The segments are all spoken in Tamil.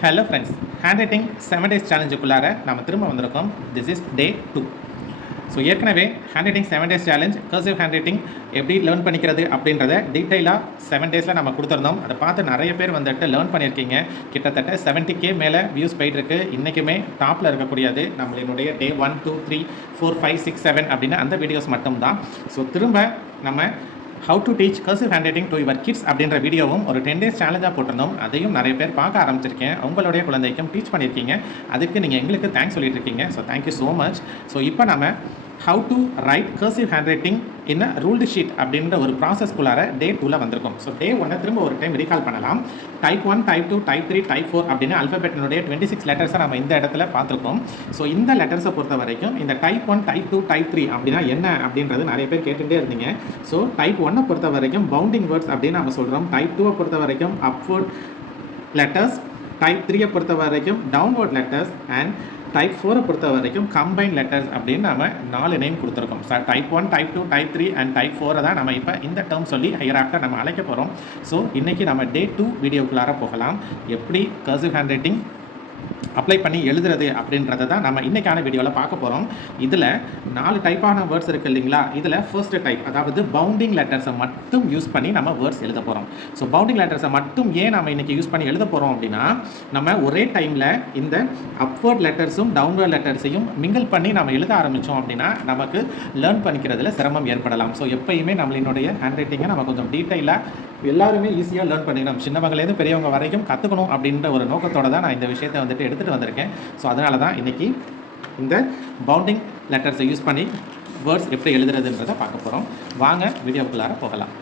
Hello friends hand writing seven days சேலஞ்சுக்குள்ளார நம்ம திரும்ப வந்திருக்கோம். This is day two so ஏற்கனவே hand writing seven days challenge cursive hand writing எப்படி லேர்ன் பண்ணிக்கிறது அப்படின்றத டீட்டெயிலாக செவன் டேஸில் நம்ம கொடுத்துருந்தோம். அதை பார்த்து நிறைய பேர் வந்துட்டு லேர்ன் பண்ணியிருக்கீங்க. கிட்டத்தட்ட செவன்ட்டி கே மேலே வியூஸ் போயிட்டு இருக்கு இன்றைக்குமே டாப்பில் இருக்கக்கூடியது நம்மளினுடைய day one two three four five six seven அப்படின்னு அந்த வீடியோஸ் மட்டும்தான். ஸோ திரும்ப நம்ம how to teach cursive hand writing to your kids அப்படின்ற வீடியோவும் ஒரு டென் டேஸ் சேலஞ்சாக போட்டிருந்தோம். அதையும் நிறைய பேர் பார்க்க ஆரம்பிச்சிருக்கேன். உங்களுடைய குழந்தைக்கும் டீச் பண்ணியிருக்கீங்க. அதுக்கு நீங்கள் எங்களுக்கு தேங்க்ஸ் சொல்லிட்டு இருக்கீங்க. So thank you so much so இப்போ நம்ம how to write cursive hand writing in ruled sheet அப்படின்ற ஒரு ப்ராசஸ்க்குள்ளார டே டூவில் வந்திருக்கும். ஸோ டே ஒன்னை திரும்ப ஒரு டைம் ரீகால் பண்ணலாம். Type one type two type three type four அப்படின்னு அல்பபெட்டினுடைய டுவெண்ட்டி சிக்ஸ் லெட்டர்ஸை நம்ம இந்த இடத்துல பார்த்துருக்கோம். ஸோ இந்த லெட்டர்ஸை பொறுத்த வரைக்கும் இந்த type one type two type three அப்படின்னா என்ன அப்படின்றது நிறைய பேர் கேட்டுகிட்டே இருந்தீங்க. ஸோ டைப் ஒன்னை பொறுத்த வரைக்கும் பவுண்டிங் வேர்ட்ஸ் அப்படின்னு நம்ம சொல்கிறோம் டைப் டூவை பொறுத்த வரைக்கும் அப்வர்ட் லெட்டர்ஸ் டைப் த்ரீயை பொறுத்த வரைக்கும் டவுன்வர்ட் லெட்டர்ஸ் அண்ட் டைப் ஃபோரை பொறுத்த வரைக்கும் கம்பைன் லெட்டர்ஸ் அப்படின்னு நம்ம நாலு நேம் கொடுத்துருக்கோம். Sir type one type two type three and type ஃபோரை தான் நம்ம இப்போ இந்த டேர்ம் சொல்லி ஹையர் ஆஃப்டர் நம்ம அழைக்க போகிறோம் ஸோ இன்றைக்கி நம்ம டே டூ வீடியோக்குள்ளார போகலாம். எப்படி கர்சிவ் ஹேண்ட் ரைட்டிங் அப்ளை பண்ணி எழுதுறது அப்படின்றத தான் நம்ம இன்றைக்கான வீடியோவில் பார்க்க போகிறோம் இதில் நாலு டைப்பான வேர்ட்ஸ் இருக்குது இல்லைங்களா? இதில் ஃபர்ஸ்ட் டைப் அதாவது பவுண்டிங் லெட்டர்ஸை மட்டும் யூஸ் பண்ணி நம்ம வேர்ட்ஸ் எழுத போகிறோம் ஸோ பவுண்டிங் லெட்டர்ஸை மட்டும் ஏன் நம்ம இன்றைக்கி யூஸ் பண்ணி எழுத போகிறோம் அப்படின்னா நம்ம ஒரே டைமில் இந்த அப்வர்ட் லெட்டர்ஸும் டவுன்வர்ட் லெட்டர்ஸையும் மிங்கிள் பண்ணி நம்ம எழுத ஆரம்பித்தோம் அப்படின்னா நமக்கு லேர்ன் பண்ணிக்கிறதுல சிரமம் ஏற்படலாம். ஸோ எப்பயுமே நம்மளினுடைய ஹேண்ட் ரைட்டிங்கை நம்ம கொஞ்சம் டீட்டெயிலாக எல்லாருமே ஈஸியாக லேர்ன் பண்ணிடணும். சின்னவங்கலேருந்து பெரியவங்க வரைக்கும் கற்றுக்கணும் அப்படின்ற ஒரு நோக்கத்தோட தான் நான் இந்த விஷயத்தை வந்துட்டு எடுத்துகிட்டு வந்திருக்கேன். ஸோ அதனால தான் இன்றைக்கி இந்த பவுண்டிங் லெட்டர்ஸை யூஸ் பண்ணி வேர்ட்ஸ் எப்படி எழுதுறதுன்றதை பார்க்க போகிறோம் வாங்க வீடியோக்குள்ளார போகலாம்.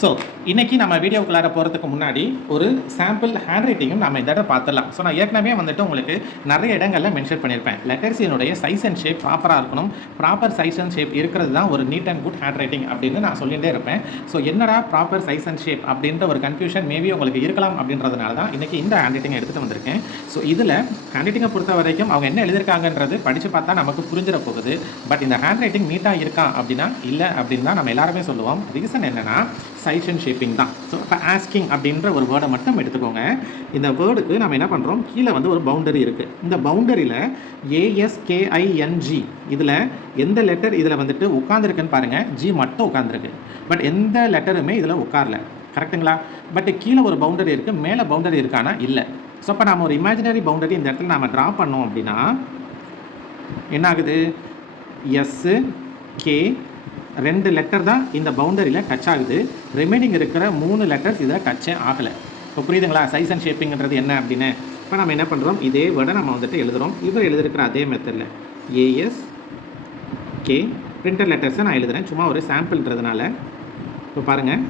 ஸோ இன்றைக்கி நம்ம வீடியோக்குள்ளார போகிறதுக்கு முன்னாடி ஒரு சாம்பிள் ஹேண்ட் ரைட்டிங்கும் நம்ம இந்த இடத்த பார்த்துடலாம். ஸோ நான் ஏற்கனவே வந்துட்டு உங்களுக்கு நிறைய இடங்களில் மென்ஷன் பண்ணியிருப்பேன். லெட்டர்ஸினுடைய சைஸ் அண்ட் ஷேப் ப்ராப்பராக இருக்கணும். ப்ராப்பர் சைஸ் அண்ட் ஷேப் இருக்கிறது தான் ஒரு neat and good hand writing அப்படின்னு நான் சொல்லிகிட்டே இருப்பேன். ஸோ என்னடா ப்ராப்பர் சைஸ் அண்ட் ஷேப் அப்படின்ற ஒரு கன்ஃபியூஷன் மேபி உங்களுக்கு இருக்கலாம் அப்படின்றதுனால தான் இன்றைக்கி இந்த ஹேண்ட் ரைட்டிங் எடுத்துகிட்டு வந்திருக்கேன். ஸோ இதில் ஹேண்ட் ரைட்டிங்கை பொறுத்த வரைக்கும் அவங்க என்ன எழுதியிருக்காங்கன்றது படித்து பார்த்தா நமக்கு புரிஞ்சிட போகுது. பட் இந்த ஹேண்ட் ரைட்டிங் நீட்டாக இருக்கா அப்படின்னா இல்லை அப்படின்னு தான் நம்ம எல்லாருமே சொல்லுவோம். ரீசன் என்னென்னா சைஸ் அண்ட் ஷேப்பிங் தான். ஸோ இப்போ ஆஸ்கிங் அப்படின்ற ஒரு வேர்டை மட்டும் எடுத்துக்கோங்க. இந்த வேர்டுக்கு நம்ம என்ன பண்ணுறோம் கீழே வந்து ஒரு பவுண்டரி இருக்குது இந்த பவுண்டரியில் ஏஎஸ்கேஐஎன்ஜி இதில் எந்த லெட்டர் இதில் வந்துட்டு உட்காந்துருக்குன்னு பாருங்கள் ஜி மட்டும் உட்காந்துருக்கு பட் எந்த லெட்டருமே இதில் உட்காரல. கரெக்டுங்களா பட் கீழே ஒரு பவுண்டரி இருக்குது மேலே பவுண்டரி இருக்கானா? இல்லை. ஸோ இப்போ நம்ம ஒரு இமேஜினரி பவுண்டரி இந்த இடத்துல நம்ம ட்ரா பண்ணோம் அப்படின்னா என்ன ஆகுது எஸ்ஸு கே ரெண்டு லெட்டர் தான் இந்த பவுண்டரியில் டச் ஆகுது. ரிமைனிங் இருக்கிற மூணு லெட்டர்ஸ் இதில் டச்சே ஆகலை. இப்போ புரியுதுங்களா? சைஸ் அண்ட் ஷேப்பிங்கிறது என்ன அப்படின்னு? இப்போ நம்ம என்ன பண்ணுறோம் இதே வேர்டை நம்ம வந்துட்டு எழுதுகிறோம் இவர் எழுதிருக்கிற அதே மெத்தடில் ஏஎஸ் கே பிரிண்டர் லெட்டர்ஸை நான் எழுதுகிறேன் சும்மா ஒரு சாம்பிள்ன்றதுனால இப்போ பாருங்கள்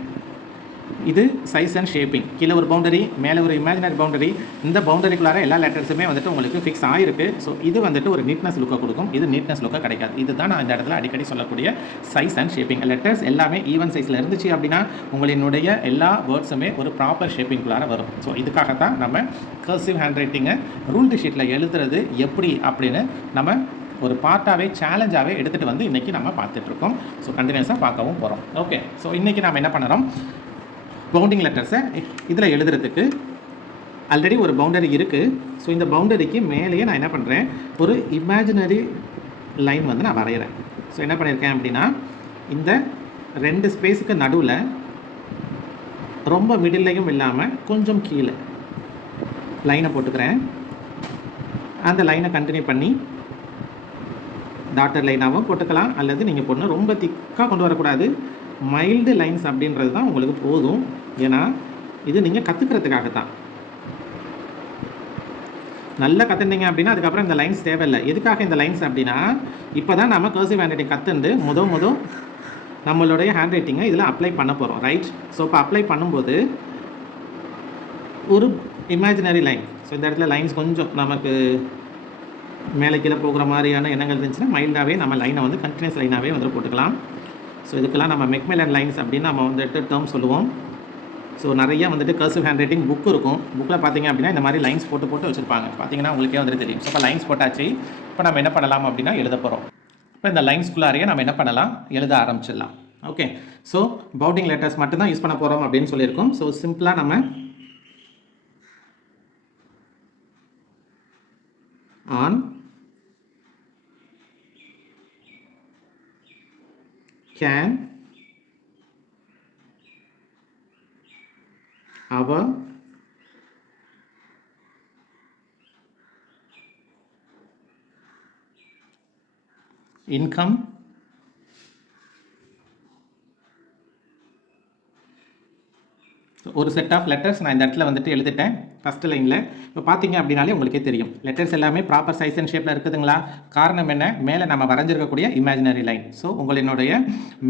இது சைஸ் அண்ட் ஷேப்பிங் கீழே ஒரு பவுண்டரி மேலே ஒரு இமேஜினரி பவுண்டரி இந்த பவுண்டரிக்குள்ளார எல்லா லெட்டர்ஸுமே வந்துட்டு உங்களுக்கு ஃபிக்ஸ் ஆகிருக்கு ஸோ இது வந்துட்டு ஒரு நீட்னஸ் லுக்கை கொடுக்கும். இது நீட்னஸ் லுக்கை கிடைக்காது. இதுதான் நான் இந்த இடத்துல அடிக்கடி சொல்லக்கூடிய சைஸ் அண்ட் ஷேப்பிங் லெட்டர்ஸ் எல்லாமே ஈவன் சைஸில் இருந்துச்சு அப்படின்னா உங்களினுடைய எல்லா வேர்ட்ஸுமே ஒரு ப்ராப்பர் ஷேப்பிங்குள்ளார வரும். ஸோ இதுக்காக தான் நம்ம கர்சிவ் ஹேண்ட் ரைட்டிங்கை ரூல்டு ஷீட்டில் எழுதுறது எப்படி அப்படின்னு நம்ம ஒரு பார்ட்டாகவே சேலஞ்சாகவே எடுத்துகிட்டு வந்து இன்றைக்கி நம்ம பார்த்துட்ருக்கோம் ஸோ கண்டினியூஸாக பார்க்கவும் போகிறோம் ஓகே ஸோ இன்றைக்கி நம்ம என்ன பண்ணுறோம்? பவுண்டிங் லெட்டர்ஸை இதில் எழுதுறதுக்கு ஆல்ரெடி ஒரு பவுண்டரி இருக்குது ஸோ இந்த பவுண்டரிக்கு மேலேயே நான் என்ன பண்ணுறேன் ஒரு இமேஜினரி லைன் வந்து நான் வரைகிறேன் ஸோ என்ன பண்ணியிருக்கேன் அப்படின்னா இந்த ரெண்டு ஸ்பேஸுக்கு நடுவில் ரொம்ப மிடில்லையும் இல்லாமல் கொஞ்சம் கீழே லைனை போட்டுக்கிறேன். அந்த லைனை கண்டினியூ பண்ணி டாட்டர் லைனாகவும் போட்டுக்கலாம். அல்லது நீங்கள் பொண்ணு ரொம்ப திக்காக கொண்டு வரக்கூடாது. மைல்டு லைன்ஸ் அப்படின்றது தான் உங்களுக்கு போதும். ஏன்னா இது நீங்கள் கற்றுக்கிறதுக்காக தான் நல்லா கற்றுனீங்க அப்படின்னா அதுக்கப்புறம் இந்த லைன்ஸ் தேவையில்லை. எதுக்காக இந்த லைன்ஸ் அப்படின்னா இப்போ தான் நம்ம கர்சிவ் ஹேண்ட் ரைட்டிங் கற்றுண்டு முத முத நம்மளுடைய ஹேண்ட் ரைட்டிங்கை இதில் அப்ளை பண்ண போகிறோம் ரைட் ஸோ இப்போ அப்ளை பண்ணும்போது ஒரு இமேஜினரி லைன் ஸோ இந்த இடத்துல லைன்ஸ் கொஞ்சம் நமக்கு மேலே கீழே போகிற மாதிரியான எண்ணங்கள் இருந்துச்சுன்னா மைல்டாகவே நம்ம லைனை வந்து கண்டினியூஸ் லைனாகவே வந்து போட்டுக்கலாம். ஸோ இதுக்கெல்லாம் நம்ம மெக்மெலன் லைன்ஸ் அப்படின்னு நம்ம வந்துட்டு டேர்ம் சொல்லுவோம். ஸோ நிறைய வந்துட்டு கர்சிவ் ஹேண்ட் ரைட்டிங் புக் இருக்கும் புக்கில் பார்த்தீங்க அப்படின்னா இந்த மாதிரி லைன்ஸ் போட்டு போட்டு வச்சுருப்பாங்க. பார்த்தீங்கன்னா உங்களுக்கே வந்துட்டு தெரியும். ஸோ இப்போ லைன்ஸ் போட்டாச்சு. இப்போ நம்ம என்ன பண்ணலாம் அப்படின்னா எழுத போகிறோம் இப்போ இந்த லைன்ஸ்குள்ளாரையே நம்ம என்ன பண்ணலாம்? எழுத ஆரம்பிச்சிடலாம். ஓகே ஸோ பவுண்டிங் லெட்டர்ஸ் மட்டும்தான் யூஸ் பண்ண போகிறோம் அப்படின்னு சொல்லியிருக்கோம். ஸோ சிம்பிளாக நம்ம ஆன் கேன் our income ஒரு செட் ஆஃப் லெட்டர்ஸ் நான் இந்த இடத்துல வந்துட்டு எழுதிட்டேன். ஃபஸ்ட் லைனில் இப்போ பார்த்தீங்க அப்படின்னாலே உங்களுக்கே தெரியும். லெட்டர்ஸ் எல்லாமே ப்ராப்பர் சைஸ் அண்ட் ஷேப்பில் இருக்குதுங்களா? காரணம் என்ன? மேலே நம்ம வரைஞ்சிருக்கக்கூடிய இமேஜினரி லைன் ஸோ உங்களினுடைய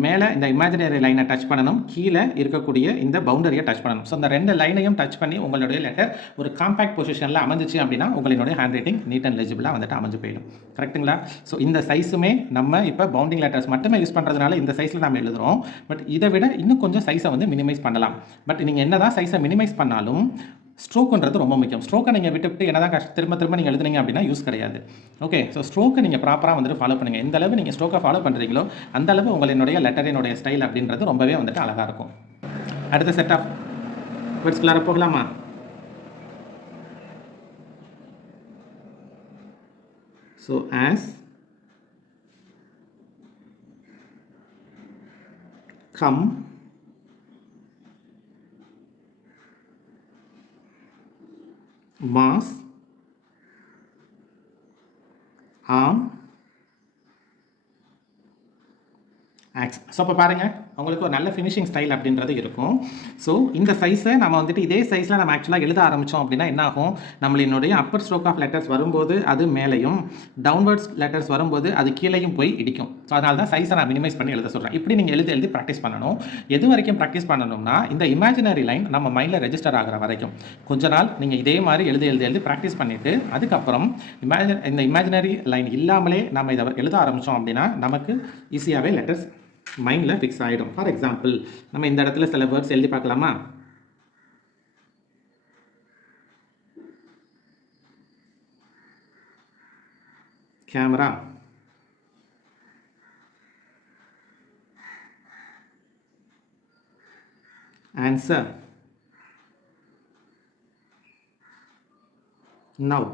மேலே இந்த இமேஜினரி லைனை டச் பண்ணணும். கீழே இருக்கக்கூடிய இந்த பவுண்டரியை டச் பண்ணணும். ஸோ இந்த ரெண்டு லைனையும் டச் பண்ணி உங்களுடைய லெட்டர் ஒரு காம்பேக்ட் பொசிஷனில் அமைஞ்சிச்சு அப்படின்னா உங்களுடைய ஹேண்ட் ரைட்டிங் நீட் அண்ட் லெஜிபிளாக வந்துட்டு அமைஞ்சு போயிடும். கரெக்ட்டுங்களா ஸோ இந்த சைஸுமே நம்ம இப்போ பவுண்டிங் லெட்டர்ஸ் மட்டுமே யூஸ் பண்ணுறதுனால இந்த சைஸில் நம்ம எழுதுகிறோம் பட் இதை விட இன்னும் கொஞ்சம் சைஸை வந்து மினிமைஸ் பண்ணலாம். பட் நீங்கள் என்ன தான் சைஸை மினிமைஸ் பண்ணாலும் ஸ்ட்ரோக்குன்றது ரொம்ப முக்கியம். ஸ்ட்ரோக்கை நீங்கள் விட்டுவிட்டு என்ன தான் கஷ்ட திரும்ப திரும்ப நீங்கள் எழுதுனீங்க அப்படின்னா யூஸ் கிடையாது. ஓகே ஸோ ஸ்ட்ரோக்கை நீங்கள் ப்ராப்பராக வந்துட்டு ஃபாலோ பண்ணுங்கள் எந்த அளவு நீங்கள் ஸ்ட்ரோக்கை ஃபாலோ பண்ணுறீங்களோ அந்த அளவு உங்களினுடைய லெட்டரினுடைய ஸ்டைல் அப்படின்றது ரொம்பவே வந்துட்டு அழகாக இருக்கும். அடுத்த செட் ஆஃப் வேர்ட்ஸ்குள்ளார போகலாமா? ஸோ ஆஸ் கம் மாஸ் ஆம். ஆக்ஸ் ஸோ இப்போ பாருங்கள் அவங்களுக்கு ஒரு நல்ல ஃபினிஷிங் ஸ்டைல் அப்படின்றது இருக்கும். ஸோ இந்த சைஸை நம்ம வந்துட்டு இதே சைஸில் நம்ம ஆக்சுவலாக எழுத ஆரம்பித்தோம் அப்படின்னா என்ன ஆகும்? நம்மளினுடைய அப்பர் ஸ்ட்ரோக் ஆஃப் லெட்டர்ஸ் வரும்போது அது மேலேயும் டவுன்வர்ட்ஸ் லெட்டர்ஸ் வரும்போது அது கீழேயும் போய் இடிக்கும். ஸோ அதனால தான் சைஸை நான் மினிமைஸ் பண்ணி எழுத சொல்கிறேன் இப்படி நீங்கள் எழுதி எழுதி ப்ராக்டிஸ் பண்ணணும். எது வரைக்கும் ப்ராக்டிஸ் பண்ணணும்னா இந்த இமேஜினரி லைன் நம்ம மைண்டில் ரெஜிஸ்டர் ஆகிற வரைக்கும். கொஞ்ச நாள் நீங்கள் இதே மாதிரி எழுதி எழுதி எழுதி ப்ராக்டிஸ் பண்ணிவிட்டு அதுக்கப்புறம் இமேஜின இந்த இமேஜினரி லைன் இல்லாமலே நம்ம இதை எழுத ஆரம்பித்தோம் அப்படின்னா நமக்கு ஈஸியாகவே லெட்டர்ஸ் மைண்டில் ஃபிக்ஸ் ஆகிடும் ஃபார் எக்ஸாம்பிள் நம்ம இந்த இடத்துல சில வேர்ட்ஸ் எழுதி பார்க்கலாமா? கேமரா ஆன்சர் நவ்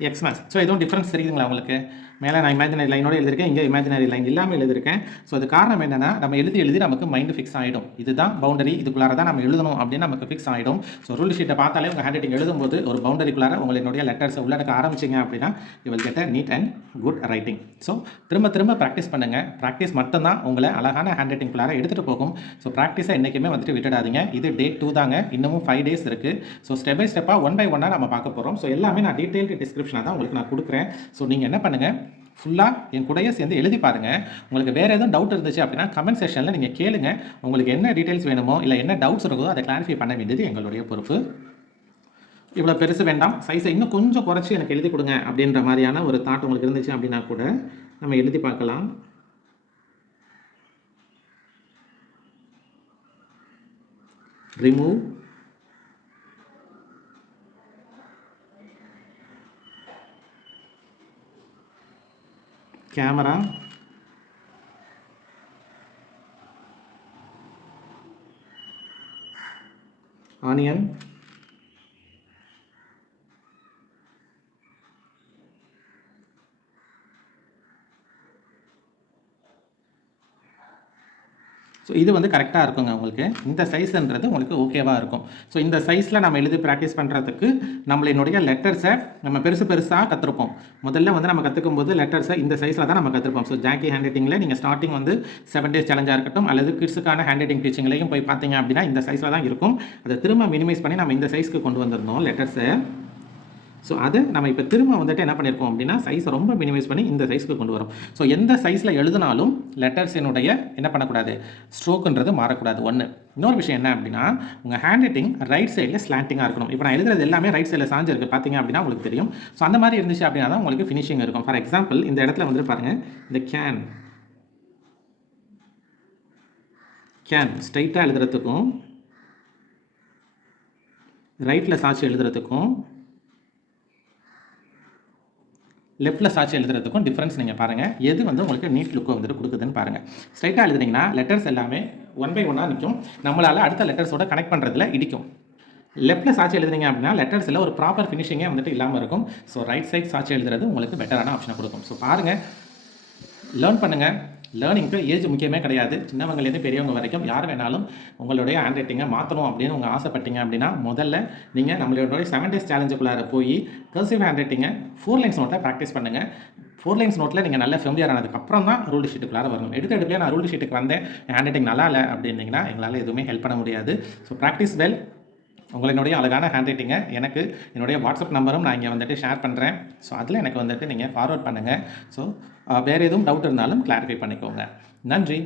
எக்ஸ் எக்ஸ்மேஸ் ஸோ எதுவும் டிஃப்ரென்ஸ் தெரியுதுங்களா உங்களுக்கு? மேலே நான் இமேஜினரி லைனோட எழுதியிருக்கேன் இங்கே இமேஜினரி லைன் இல்லாமல் எழுதியிருக்கேன். ஸோ அது காரணம் என்னென்னா நம்ம எழுதி எழுதி நமக்கு மைண்டு ஃபிக்ஸ் ஆகிடும் இதுதான் பவுண்டரி இதுக்குள்ளார தான் நம்ம எழுதணும் அப்படின்னு நமக்கு ஃபிக்ஸ் ஆகிடும் ஸோ ரூல் ஷீட்டை பார்த்தாலே உங்கள் ஹேண்ட் ரைட்டிங் எழுதும்போது ஒரு பவுண்டரிக்குள்ளார உங்களுடைய லெட்டர்ஸை உள்ளடக்க ஆரம்பிச்சிங்க அப்படின்னா இவள் கெட்ட neat and good writing so திரும்ப திரும்ப ப்ராக்டிஸ் பண்ணுங்கள் ப்ராக்டிஸ் மட்டும்தான் உங்களை அழகான ஹேண்ட் ரைட்டிங்குள்ளார எடுத்துகிட்டு போகும். ஸோ ப்ராக்டிஸை என்றைக்குமே வந்துட்டு விட்டுடாதீங்க. இது டே டூ தாங்க. இன்னமும் ஃபைவ் டேஸ் இருக்குது ஸோ ஸ்டெப் பை ஸ்டெப்பாக ஒன் பை ஒன்னாக நம்ம பார்க்க போகிறோம் ஸோ எல்லாமே நான் டீட்டெயில் டிஸ்கிரிப்ஷனாக தான் உங்களுக்கு நான் கொடுக்குறேன். ஸோ நீங்கள் என்ன பண்ணுங்கள் ஃபுல்லாக என் கூடயே சேர்ந்து எழுதி பாருங்கள் உங்களுக்கு வேறு எதுவும் டவுட் இருந்துச்சு அப்படின்னா கமெண்ட் செஷனில் நீங்கள் கேளுங்க. உங்களுக்கு என்ன டீட்டெயில்ஸ் வேணுமோ இல்லை என்ன டவுட்ஸ் இருக்கோ அதை கிளாரிஃபை பண்ண வேண்டியது எங்களுடைய பொறுப்பு. இவ்வளோ பெருசு வேண்டாம். சைஸை இன்னும் கொஞ்சம் குறைச்சி எனக்கு எழுதி கொடுங்க அப்படின்ற மாதிரியான ஒரு தாட் உங்களுக்கு இருந்துச்சு அப்படின்னா கூட நம்ம எழுதி பார்க்கலாம். ரிமூவ் कैमरा आनियन இது வந்து கரெக்டாக இருக்குங்க உங்களுக்கு. இந்த சைஸ்ன்றது உங்களுக்கு ஓகேவாக இருக்கும். ஸோ இந்த சைஸில் நம்ம எழுதி ப்ராக்டிஸ் பண்ணுறதுக்கு நம்மளினுடைய லெட்டர்ஸை நம்ம பெருசு பெருசாக கற்றுருப்போம் முதல்ல வந்து நம்ம கற்றுக்கும் போது லெட்டர்ஸை இந்த சைஸில் தான் நம்ம கற்றுருப்போம் ஸோ ஜாக்கி ஹேண்ட் ரைட்டிங்கில் நீங்கள் ஸ்டார்டிங் வந்து செவன் டேஸ் சேலஞ்சாக இருக்கட்டும் அல்லது கிட்ஸுக்கான ஹேண்ட் ரைட்டிங் டீச்சிங்லையும் போய் பார்த்தீங்க அப்படின்னா இந்த சைஸில் தான் இருக்கும். அதை திரும்ப மினிமைஸ் பண்ணி நம்ம இந்த சைஸ்க்கு கொண்டு வந்திருந்தோம் லெட்டர்ஸை ஸோ அதை நம்ம இப்போ திரும்ப வந்துட்டு என்ன பண்ணியிருக்கோம் அப்படின்னா சைஸை ரொம்ப மினிமைஸ் பண்ணி இந்த சைஸ்க்கு கொண்டு வரும். ஸோ எந்த சைஸில் எழுதினாலும் லெட்டர்ஸினுடைய என்ன பண்ணக்கூடாது? ஸ்ட்ரோக்குன்றது மாறக்கூடாது. ஒன்று இன்னொரு விஷயம் என்ன அப்படின்னா உங்கள் ஹேண்ட் ரைட்டிங் ரைட் சைடில் ஸ்லாண்டிங்காக இருக்கணும். இப்போ நான் எழுதுறது எல்லாமே ரைட் சைடில் சாஞ்சிருக்கு பார்த்தீங்க அப்படின்னா உங்களுக்கு தெரியும். ஸோ அந்த மாதிரி இருந்துச்சு அப்படின்னா தான் உங்களுக்கு ஃபினிஷிங் இருக்கும். ஃபார் எக்ஸாம்பிள் இந்த இடத்துல வந்து பாருங்கள் இந்த கேன் கேன் ஸ்ட்ரைட்டாக எழுதுறதுக்கும் ரைட்டில் சாச்சி எழுதுறதுக்கும் லெஃப்ட்டில் சாட்சி எழுதுறதுக்கும் டிஃப்ரென்ஸ் நீங்கள் பாருங்கள் எது வந்து உங்களுக்கு நீட் லுக்கை வந்துட்டு கொடுக்குதுன்னு பாருங்கள் ஸ்ட்ரைட்டாக எழுதுனீங்கன்னா லெட்டர்ஸ் எல்லாமே ஒன் பை ஒன்னாக நிற்கும் நம்மளால் அடுத்த லெட்டர்ஸோட கனெக்ட் பண்ணுறதுல இடிக்கும். லெஃப்ட்டில் சாட்சி எழுதுனீங்க அப்படின்னா லெட்டர்ஸில் ஒரு ப்ராப்பர் ஃபினிஷிங்கே வந்துட்டு இல்லாமல் இருக்கும். ஸோ ரைட் சைட் சாட்சி எழுதுறது உங்களுக்கு பெட்டரான ஆப்ஷனை கொடுக்கும். ஸோ பாருங்கள் லேர்ன் பண்ணுங்கள் லேர்னிங்க்கு ஏஜ் முக்கியமே கிடையாது. சின்னவங்கலேருந்து பெரியவங்க வரைக்கும் யார் வேணாலும் உங்களுடைய ஹேண்ட் ரைட்டிங்கை மாற்றணும் அப்படின்னு உங்கள் ஆசைப்பட்டீங்க அப்படின்னா முதல்ல நீங்கள் நம்மளுடைய செவன் டேஸ் சேலஞ்சுக்குள்ளார போய் கர்சிவ் ஹேண்ட் ரைட்டிங்கை ஃபோர் லைன்ஸ் நோட்டை ப்ராக்டிஸ் பண்ணுங்கள் ஃபோர் லைன்ஸ் நோட்டில் நீங்கள் நல்லா ஃபெமிலியர் ஆனதுக்கப்புறம் தான் ரூல் ஷீட்டுக்குள்ளார வரணும். எடுத்த எடுப்பே நான் ரூல் ஷீட்டுக்கு வந்தேன். ஹேண்ட் ரைட்டிங் நல்லா இல்லை அப்படின்னீங்கன்னா எங்களால் எதுவுமே ஹெல்ப் பண்ண முடியாது. ஸோ ப்ராக்டிஸ் வெல் உங்களுடைய அழகான ஹேண்ட் ரைட்டிங்கை எனக்கு என்னுடைய வாட்ஸ்அப் நம்பரும் நான் இங்கே வந்துட்டு ஷேர் பண்ணுறேன் ஸோ அதில் எனக்கு வந்துட்டு நீங்கள் ஃபார்வர்ட் பண்ணுங்கள் ஸோ வேறு எதுவும் டவுட் இருந்தாலும் கிளாரிஃபை பண்ணிக்கோங்க. நன்றி.